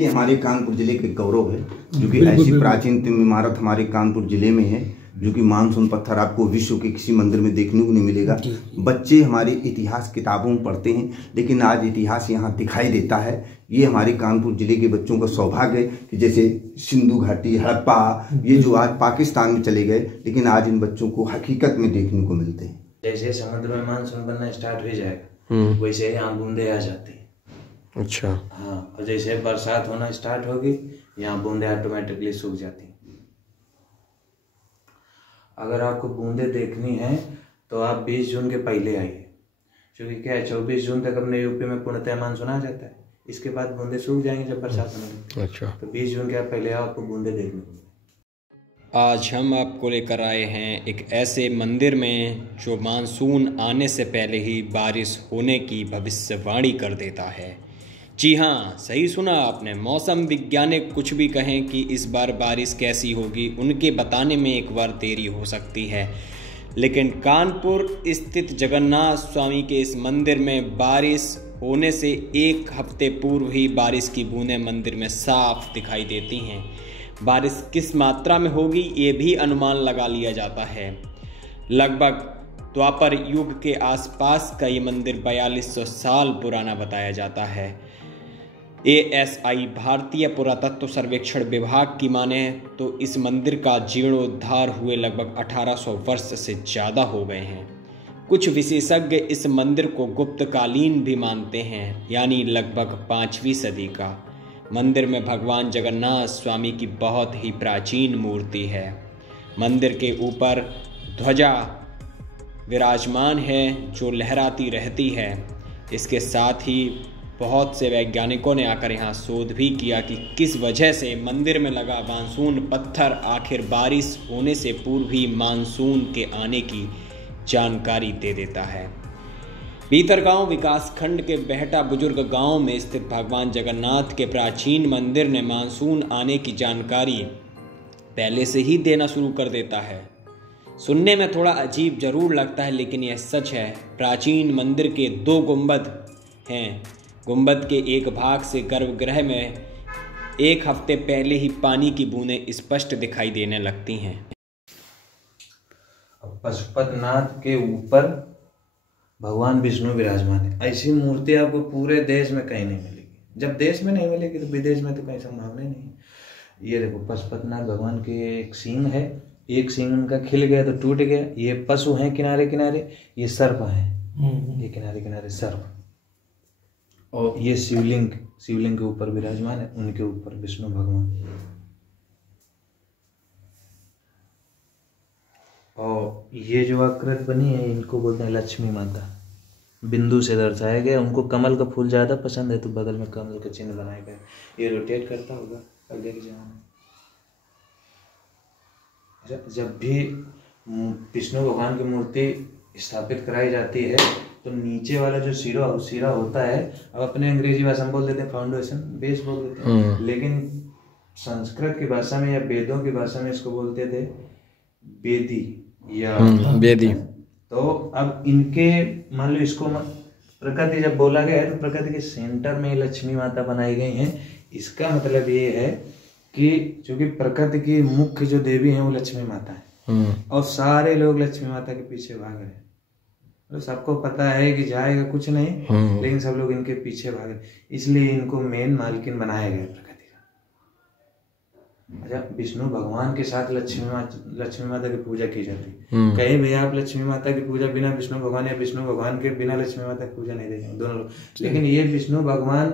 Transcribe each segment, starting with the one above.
ये हमारे कानपुर जिले के गौरव है, जो कि ऐसी प्राचीनतम इमारत हमारे कानपुर जिले में है, जो कि मानसून पत्थर आपको विश्व के किसी मंदिर में देखने को नहीं मिलेगा। बच्चे हमारे इतिहास किताबों में पढ़ते हैं, लेकिन आज इतिहास यहाँ दिखाई देता है। ये हमारे कानपुर जिले के बच्चों का सौभाग्य है कि जैसे सिंधु घाटी, हड़प्पा, ये जो आज पाकिस्तान में चले गए, लेकिन आज इन बच्चों को हकीकत में देखने को मिलते हैं। जैसे समुद्र में मानसून बनना स्टार्ट हो जाएगा, वैसे यहाँ बूंदे आ जाती हैं। अच्छा। हाँ, और जैसे बरसात होना स्टार्ट होगी, यहाँ बूंदे ऑटोमेटिकली सूख जाती हैं। अगर आपको बूंदे देखनी है तो आप 20 जून के पहले आइए, क्योंकि क्या है 24 जून तक अपने यूपी में पूर्णतः मानसून आ जाता है। इसके बाद बूंदे सूख जाएंगे जब बरसात होने लगती है। अच्छा। तो 20 जून के आप पहले आओ, आपको बूंदे देखने को। आज हम आपको लेकर आए हैं एक ऐसे मंदिर में जो मानसून आने से पहले ही बारिश होने की भविष्यवाणी कर देता है। जी हाँ, सही सुना आपने। मौसम वैज्ञानिक कुछ भी कहें कि इस बार बारिश कैसी होगी, उनके बताने में एक बार देरी हो सकती है, लेकिन कानपुर स्थित जगन्नाथ स्वामी के इस मंदिर में बारिश होने से एक हफ्ते पूर्व ही बारिश की बूंदें मंदिर में साफ दिखाई देती हैं। बारिश किस मात्रा में होगी ये भी अनुमान लगा लिया जाता है। लगभग द्वापर युग के आसपास का ये मंदिर 4200 साल पुराना बताया जाता है। ASI भारतीय पुरातत्व सर्वेक्षण विभाग की माने तो इस मंदिर का जीर्णोद्धार हुए लगभग 1800 वर्ष से ज़्यादा हो गए हैं। कुछ विशेषज्ञ इस मंदिर को गुप्तकालीन भी मानते हैं, यानी लगभग 5वीं सदी का। मंदिर में भगवान जगन्नाथ स्वामी की बहुत ही प्राचीन मूर्ति है। मंदिर के ऊपर ध्वजा विराजमान है जो लहराती रहती है। इसके साथ ही बहुत से वैज्ञानिकों ने आकर यहाँ शोध भी किया कि किस वजह से मंदिर में लगा मानसून पत्थर आखिर बारिश होने से पूर्व ही मानसून के आने की जानकारी दे देता है। भीतरगांव विकासखंड के बेहटा बुजुर्ग गांव में स्थित भगवान जगन्नाथ के प्राचीन मंदिर ने मानसून आने की जानकारी पहले से ही देना शुरू कर देता है। सुनने में थोड़ा अजीब जरूर लगता है, लेकिन यह सच है। प्राचीन मंदिर के 2 गुंबद हैं। गुंबद के एक भाग से गर्भगृह में एक हफ्ते पहले ही पानी की बूंदें स्पष्ट दिखाई देने लगती हैं। पशुपतिनाथ के ऊपर भगवान विष्णु विराजमान है। ऐसी मूर्ति आपको पूरे देश में कहीं नहीं मिलेगी। जब देश में नहीं मिलेगी तो विदेश में तो कहीं संभावना नहीं। ये देखो, पशुपतिनाथ भगवान के एक सींग है, एक सींग उनका खिल गया तो टूट गया। ये पशु हैं किनारे किनारे, ये सर्प हैं, ये किनारे किनारे सर्प। और ये शिवलिंग के ऊपर विराजमान है, उनके ऊपर विष्णु भगवान। और ये जो आकृति बनी है, इनको बोलते हैं लक्ष्मी माता। बिंदु से दर्शाया गया। उनको कमल का फूल ज़्यादा पसंद है तो बगल में कमल का चिन्ह बनाया गया। ये रोटेट करता होगा आगे के जमाने। जब भी विष्णु भगवान की मूर्ति स्थापित कराई जाती है तो नीचे वाला जो सिरा होता है, अब अपने अंग्रेजी भाषा में बोल देते हैं फाउंडेशन, बेस बोल देते हैं, लेकिन संस्कृत की भाषा में या वेदों की भाषा में इसको बोलते थे वेदी या वेदी। तो अब इनके मान लो इसको प्रकृति जब बोला गया है तो प्रकृति के सेंटर में लक्ष्मी माता बनाई गई हैं। इसका मतलब ये है कि चूंकि प्रकृति की मुख्य जो देवी है वो लक्ष्मी माता है, और सारे लोग लक्ष्मी माता के पीछे भाग रहे हैं। तो सबको पता है कि जाएगा कुछ नहीं, लेकिन सब लोग इनके पीछे भाग रहे, इसलिए इनको मेन मालकिन बनाया गया प्रकृति का। अच्छा, विष्णु भगवान के साथ लक्ष्मी माता की पूजा की जाती है। कहीं भी आप लक्ष्मी माता की पूजा बिना विष्णु भगवान या विष्णु भगवान के बिना लक्ष्मी माता की पूजा नहीं देखेंगे दोनों लोग। लेकिन ये विष्णु भगवान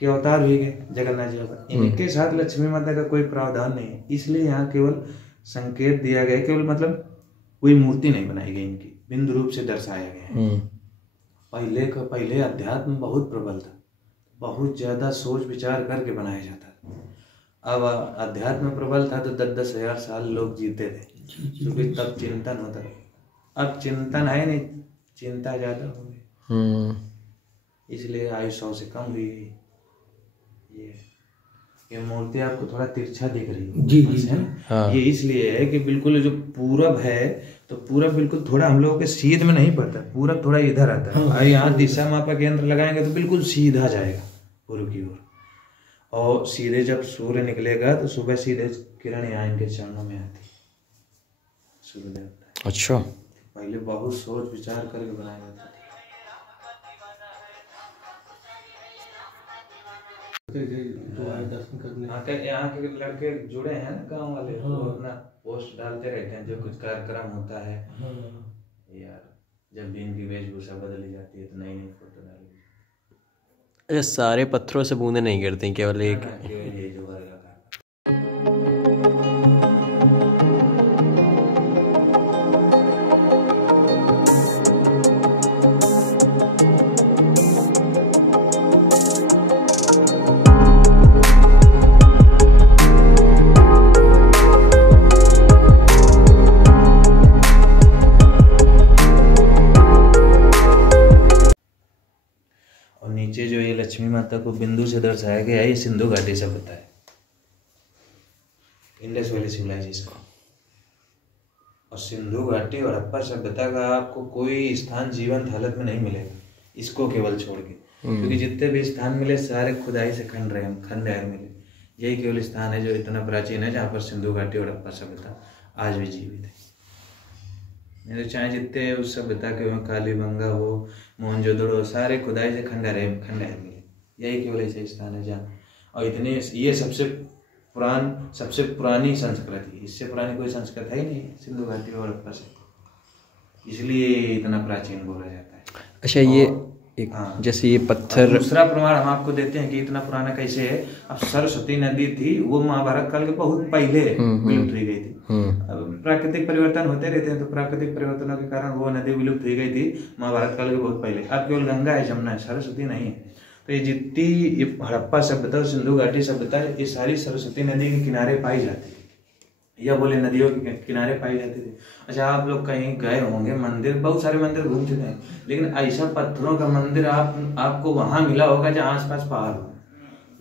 के अवतार हुए गए जगन्नाथ जी अवतार, इनके साथ लक्ष्मी माता का कोई प्रावधान नहीं है। इसलिए यहाँ केवल संकेत दिया गया, केवल मतलब कोई मूर्ति नहीं बनाई गई, इनकी बिंदु रूप से दर्शाया गया है। पहले अध्यात्म बहुत प्रबल था, बहुत ज्यादा सोच विचार करके बनाया जाता था। अब अध्यात्म प्रबल था तो 10-10 हजार साल लोग जीते थे, क्योंकि तब चिंतन होता था। अब चिंतन है नहीं, चिंता ज्यादा हो गई, इसलिए आयु 100 से कम हुई। ये मूर्ति आपको थोड़ा तिरछा दिख रही है जी जी है। हाँ। ये इसलिए है कि बिल्कुल जो पूरब है तो पूरब बिल्कुल थोड़ा हम लोगों के सीध में नहीं पड़ता, पूरब थोड़ा इधर आता है। हाँ। यहाँ दिशा मापा केंद्र लगाएंगे तो बिल्कुल सीधा जाएगा पूर्व की ओर, और सीधे जब सूर्य निकलेगा तो सुबह सीधे किरण यहाँ इनके चरणों में आती है सूर्य देवता। अच्छा, पहले बहुत सोच विचार करके बनाया जाता था। यहाँ के लड़के जुड़े हैं ना गांव वाले, तो अपना पोस्ट डालते रहते हैं जो कुछ कार्यक्रम होता है। यार जब भी इनकी वेशभूषा बदली जाती है तो नई नई फोटो डाली। अच्छा, सारे पत्थरों से बूंदे नहीं गिरती, केवल एक ये जो वर्ग का नीचे जो ये लक्ष्मी माता को बिंदु से दर्शाया गया है, ये सिंधु घाटी सभ्यता है, इंडस वैली सिविलाइजेशन। और सिंधु घाटी और हड़प्पा सभ्यता का आपको कोई स्थान जीवंत हालत में नहीं मिलेगा, इसको केवल छोड़ के, क्योंकि जितने भी स्थान मिले सारे खुदाई से खंडहर मिले। यही केवल स्थान है जो इतना प्राचीन है जहाँ पर सिंधु घाटी और हड़प्पा सभ्यता आज भी जीवित है। नहीं तो चाहे जितने उस सभ्यता के हो, कालीबंगा हो, मोहनजोदड़ो, सारे खुदाई से खंडहर मिले। यही केवल ऐसे स्थान है जहाँ, और इतने ये सबसे पुरानी संस्कृति, इससे पुरानी कोई संस्कृति है ही नहीं सिंधु घाटी और हड़प्पा से, इसलिए इतना प्राचीन बोला जाता है। अच्छा, ये एक जैसे ये पत्थर, दूसरा प्रमाण हम आपको देते हैं कि इतना पुराना कैसे है। अब सरस्वती नदी थी, वो महाभारत काल के बहुत पहले विलुप्त हुई गई थी। अब प्राकृतिक परिवर्तन होते रहते हैं, तो प्राकृतिक परिवर्तनों के कारण वो नदी विलुप्त हुई गई थी महाभारत काल के बहुत पहले। अब केवल गंगा है, जमुना है, सरस्वती नहीं है। तो ये जितनी ये हड़प्पा सभ्यता और सिंधु घाटी सभ्यता है, ये सारी सरस्वती नदी के किनारे पाई जाती है, या बोले नदियों के किनारे पाई जाती थी। अच्छा, आप लोग कहीं गए होंगे मंदिर, बहुत सारे मंदिर घूम चुके हैं, लेकिन ऐसा पत्थरों का मंदिर आपको वहां मिला होगा जहाँ आसपास पहाड़ हो,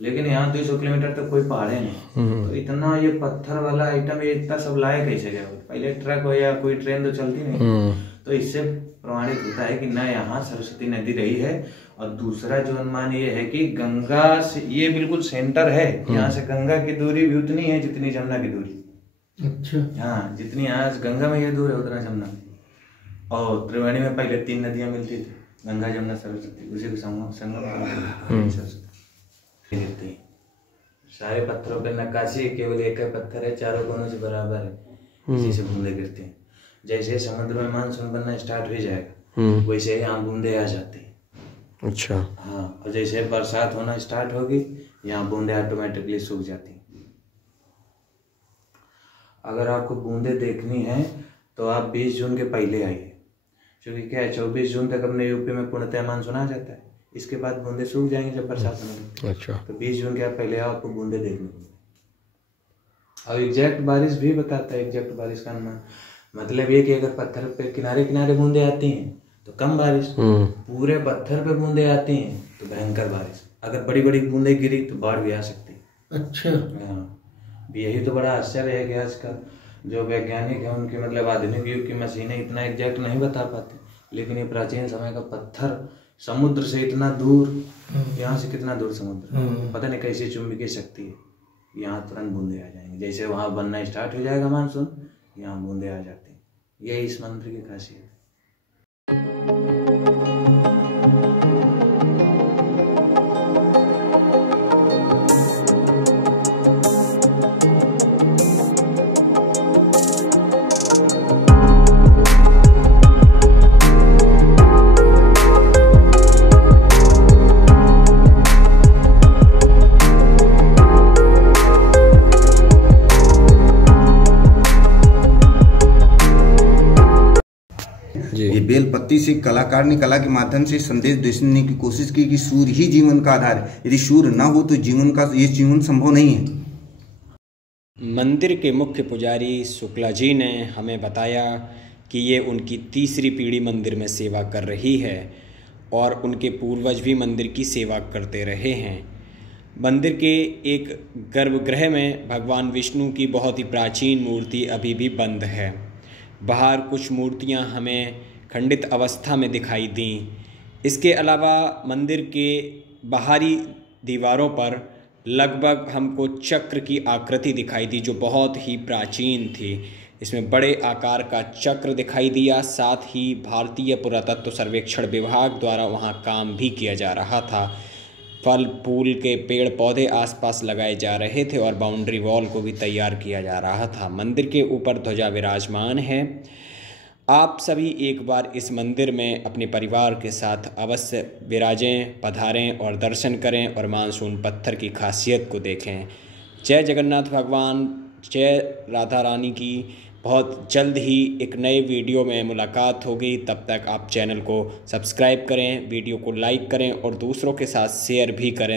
लेकिन यहाँ 200 किलोमीटर तक कोई पहाड़े नहीं। तो इतना ये पत्थर वाला आइटम ये इतना सब लाए कैसे गया? पहले ट्रक हो या कोई ट्रेन तो चलती नहीं। तो इससे प्रमाणित होता है कि न यहाँ सरस्वती नदी रही है, और दूसरा जो अनुमान ये है कि गंगा से ये बिल्कुल सेंटर है, यहाँ से गंगा की दूरी भी उतनी है जितनी जमुना की दूरी। अच्छा, हाँ, जितनी यहाँ गंगा में ये दूर है उतना जमुना में। और त्रिवेणी में पहले 3 नदियां मिलती थी, गंगा जमुना सरस्वती, उसी को संगम सरस्वती। सारे पत्थरों पर नक्काशी केवल एक ही पत्थर है, चारों कोनों से बराबर है, इसी से बूंदे गिरते हैं। जैसे समुद्र में मानसून बनना स्टार्ट हो जाएगा, वैसे ही यहाँ बूंदे आ जाती है। अच्छा, हाँ, और जैसे बरसात होना स्टार्ट होगी, यहाँ बूंदे ऑटोमेटिकली सूख जाती हैं। अगर आपको बूंदे देखनी है तो आप 20 जून के पहले आइए, क्योंकि क्या है 24 जून तक अपने यूपी में पूर्णतः मानसून आ जाता है, इसके बाद बूंदे सूख जाएंगे जब बरसात होने लगती है। अच्छा, तो 20 जून के आप पहले आओ, आपको बूंदे देखने को। और एग्जैक्ट बारिश भी बताता है, एग्जैक्ट बारिश का अनुमान मतलब ये कि अगर पत्थर पे किनारे किनारे बूंदे आती हैं तो कम बारिश, पूरे पत्थर पे बूंदे आती हैं तो भयंकर बारिश, अगर बड़ी बड़ी बूंदे गिरी तो बाढ़ भी आ सकती है। अच्छा, हाँ, यही तो बड़ा आश्चर्य है कि आज का जो वैज्ञानिक है उनके मतलब आधुनिक युग की मशीनें इतना एग्जैक्ट नहीं बता पाते, लेकिन ये प्राचीन समय का पत्थर समुद्र से इतना दूर, यहाँ से कितना दूर समुद्र, पता नहीं कैसी चुंबकीय शक्ति है, यहाँ तुरंत बूंदे आ जाएंगे। जैसे वहाँ बनना स्टार्ट हो जाएगा मानसून, यहाँ बूंदे आ जाते हैं। यही इस मंत्र की खासियत है। ये बेलपत्ती से कलाकार ने कला के माध्यम से संदेश देने की कोशिश की कि सूर्य ही जीवन का आधार है, यदि सूर्य ना हो तो ये जीवन संभव नहीं है। मंदिर के मुख्य पुजारी शुक्ला जी ने हमें बताया कि ये उनकी 3री पीढ़ी मंदिर में सेवा कर रही है और उनके पूर्वज भी मंदिर की सेवा करते रहे हैं। मंदिर के एक गर्भगृह में भगवान विष्णु की बहुत ही प्राचीन मूर्ति अभी भी बंद है। बाहर कुछ मूर्तियां हमें खंडित अवस्था में दिखाई दी। इसके अलावा मंदिर के बाहरी दीवारों पर लगभग हमको चक्र की आकृति दिखाई दी जो बहुत ही प्राचीन थी। इसमें बड़े आकार का चक्र दिखाई दिया। साथ ही भारतीय पुरातत्व सर्वेक्षण विभाग द्वारा वहाँ काम भी किया जा रहा था। फल फूल के पेड़ पौधे आसपास लगाए जा रहे थे और बाउंड्री वॉल को भी तैयार किया जा रहा था। मंदिर के ऊपर ध्वजा विराजमान है। आप सभी एक बार इस मंदिर में अपने परिवार के साथ अवश्य विराजें, पधारें और दर्शन करें और मानसून पत्थर की खासियत को देखें। जय जगन्नाथ भगवान, जय राधा रानी की। बहुत जल्द ही एक नए वीडियो में मुलाकात होगी। तब तक आप चैनल को सब्सक्राइब करें, वीडियो को लाइक करें और दूसरों के साथ शेयर भी करें।